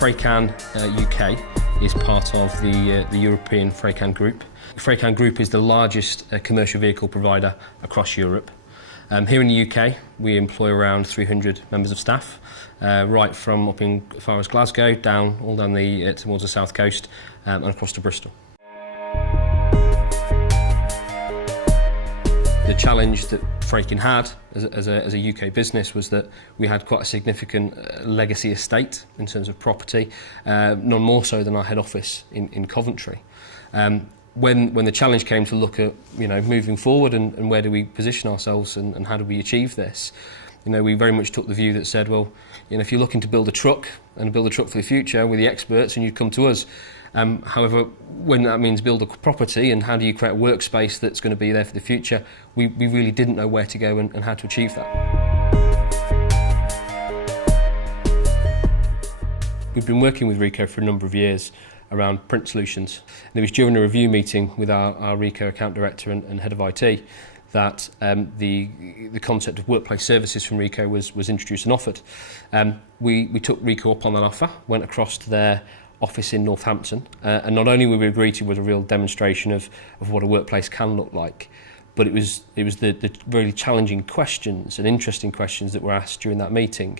Fraikin UK is part of the European Fraikin Group. Fraikin Group is the largest commercial vehicle provider across Europe. Here in the UK, we employ around 300 members of staff, right from up in as far as Glasgow, all down towards the south coast, and across to Bristol. The challenge that Fraikin had as a UK business was that we had quite a significant legacy estate in terms of property, none more so than our head office in Coventry. When the challenge came to look at moving forward and where do we position ourselves and how do we achieve this, we very much took the view that said, well, if you're looking to build a truck for the future, we're the experts and you come to us. However, when that means build a property and how do you create a workspace that's going to be there for the future, we really didn't know where to go and how to achieve that. We've been working with Ricoh for a number of years around print solutions. And it was during a review meeting with our Ricoh account director and head of IT that the concept of workplace services from Ricoh was introduced and offered. We took Ricoh up on that offer, went across to their office in Northampton, and not only were we greeted with a real demonstration of what a workplace can look like, but it was the really challenging questions and interesting questions that were asked during that meeting.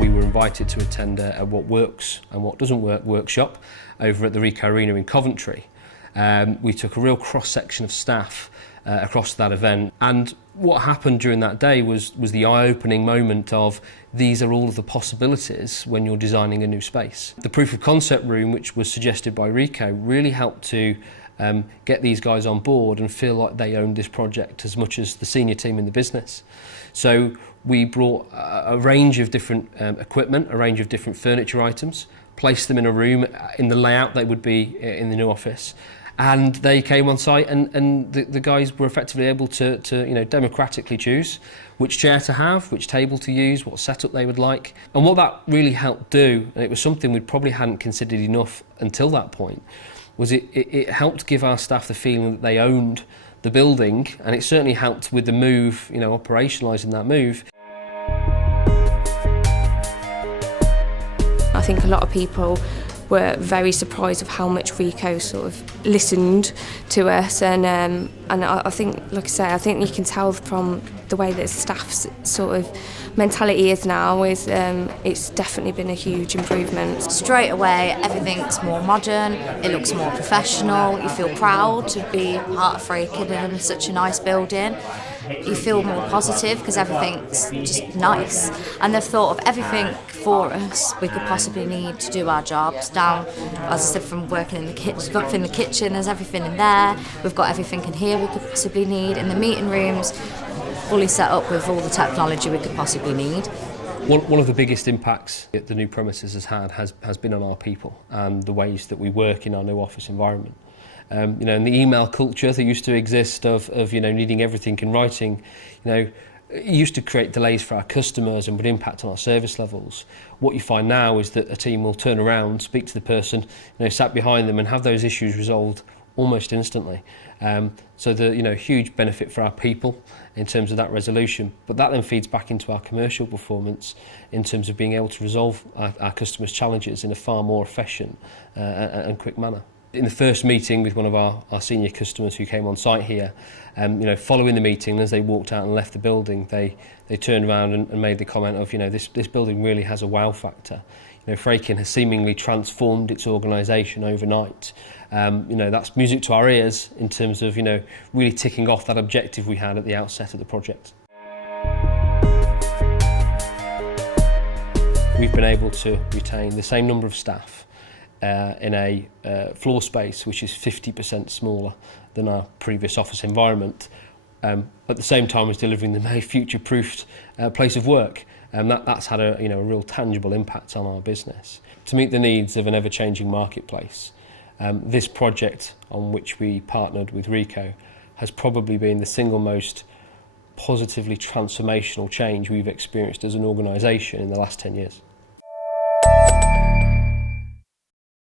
We were invited to attend a What Works and What Doesn't Work workshop over at the Ricoh Arena in Coventry. We took a real cross-section of staff across that event, and what happened during that day was the eye-opening moment of these are all of the possibilities when you're designing a new space. The proof of concept room, which was suggested by Ricoh, really helped to get these guys on board and feel like they owned this project as much as the senior team in the business. So we brought a range of different equipment, a range of different furniture items, placed them in a room in the layout they would be in the new office, and they came on site and the guys were effectively able to democratically choose which chair to have, which table to use, what setup they would like. And what that really helped do, and it was something we probably hadn't considered enough until that point, was it helped give our staff the feeling that they owned the building, and it certainly helped with the move, operationalising that move. I think a lot of people were very surprised of how much Ricoh sort of listened to us, and I think, like I say, I think you can tell from the way that staff's sort of mentality is now, it's definitely been a huge improvement. Straight away, everything's more modern, it looks more professional, you feel proud to be part of Fraikin in such a nice building. You feel more positive because everything's just nice, and they've thought of everything for us we could possibly need to do our jobs. Down, as I said, from working in the kitchen, there's everything in there. We've got everything in here we could possibly need. In the meeting rooms, fully set up with all the technology we could possibly need. One of the biggest impacts that the new premises has been on our people and the ways that we work in our new office environment. And the email culture that used to exist of needing everything in writing, it used to create delays for our customers and would impact on our service levels. What you find now is that a team will turn around, speak to the person, sat behind them, and have those issues resolved almost instantly. So the huge benefit for our people in terms of that resolution, but that then feeds back into our commercial performance in terms of being able to resolve our customers' challenges in a far more efficient and quick manner. In the first meeting with one of our senior customers who came on site here, following the meeting, as they walked out and left the building, they turned around and made the comment of, this building really has a wow factor. Fraikin has seemingly transformed its organisation overnight. That's music to our ears in terms of, really ticking off that objective we had at the outset of the project. We've been able to retain the same number of staff in a floor space which is 50% smaller than our previous office environment, at the same time as delivering them a future-proofed place of work. That's had a real tangible impact on our business. To meet the needs of an ever-changing marketplace, this project on which we partnered with Ricoh has probably been the single most positively transformational change we've experienced as an organisation in the last 10 years.